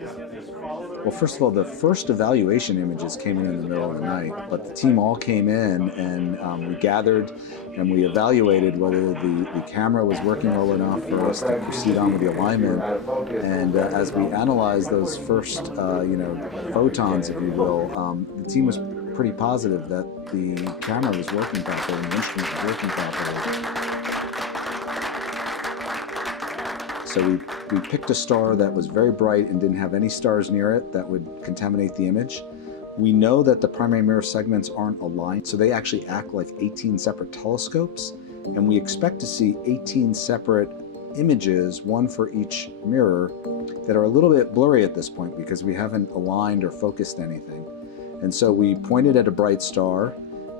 Well, first of all, the first evaluation images came in the middle of the night, but the team all came in and we gathered and we evaluated whether the camera was working well enough for us to proceed on with the alignment. And as we analyzed those first, photons, if you will, the team was pretty positive that the camera was working properly and the instrument was working properly. So we picked a star that was very bright and didn't have any stars near it that would contaminate the image. We know that the primary mirror segments aren't aligned, so they actually act like 18 separate telescopes, and we expect to see 18 separate images, one for each mirror, that are a little bit blurry at this point because we haven't aligned or focused anything. And so we pointed at a bright star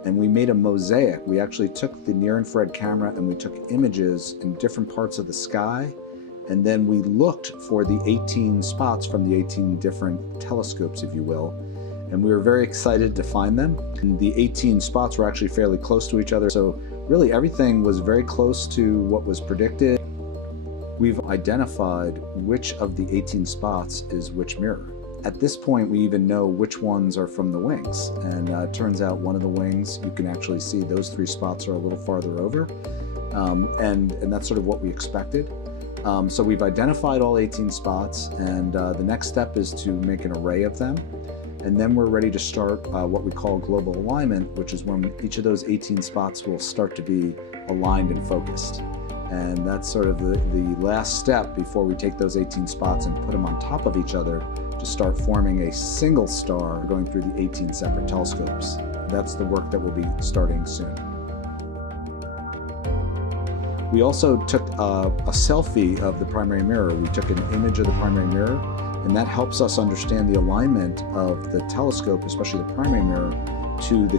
and we made a mosaic. We actually took the near-infrared camera and we took images in different parts of the sky, and then we looked for the 18 spots from the 18 different telescopes, if you will, and we were very excited to find them. And the 18 spots were actually fairly close to each other, so really everything was very close to what was predicted. We've identified which of the 18 spots is which mirror. At this point, we even know which ones are from the wings, and it turns out one of the wings, you can actually see those 3 spots are a little farther over, and that's sort of what we expected. So we've identified all 18 spots, and the next step is to make an array of them. And then we're ready to start what we call global alignment, which is when each of those 18 spots will start to be aligned and focused. And that's sort of the last step before we take those 18 spots and put them on top of each other to start forming a single star going through the 18 separate telescopes. That's the work that will be starting soon. We also took a selfie of the primary mirror. We took an image of the primary mirror, and that helps us understand the alignment of the telescope, especially the primary mirror, to the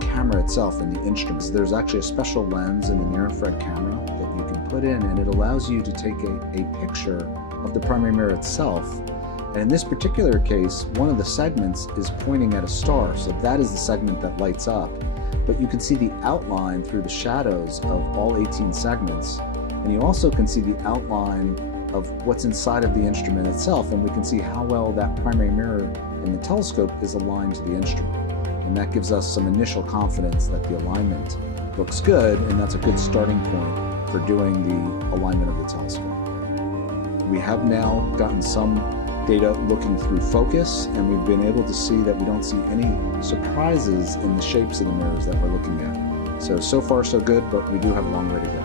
camera itself and the instruments. There's actually a special lens in the near-infrared camera that you can put in, and it allows you to take a picture of the primary mirror itself. And in this particular case, one of the segments is pointing at a star, so that is the segment that lights up. But you can see the outline through the shadows of all 18 segments, and you also can see the outline of what's inside of the instrument itself, and we can see how well that primary mirror in the telescope is aligned to the instrument. And that gives us some initial confidence that the alignment looks good, and that's a good starting point for doing the alignment of the telescope. We have now gotten some data looking through focus, and we've been able to see that we don't see any surprises in the shapes of the mirrors that we're looking at. So far so good, but we do have a long way to go.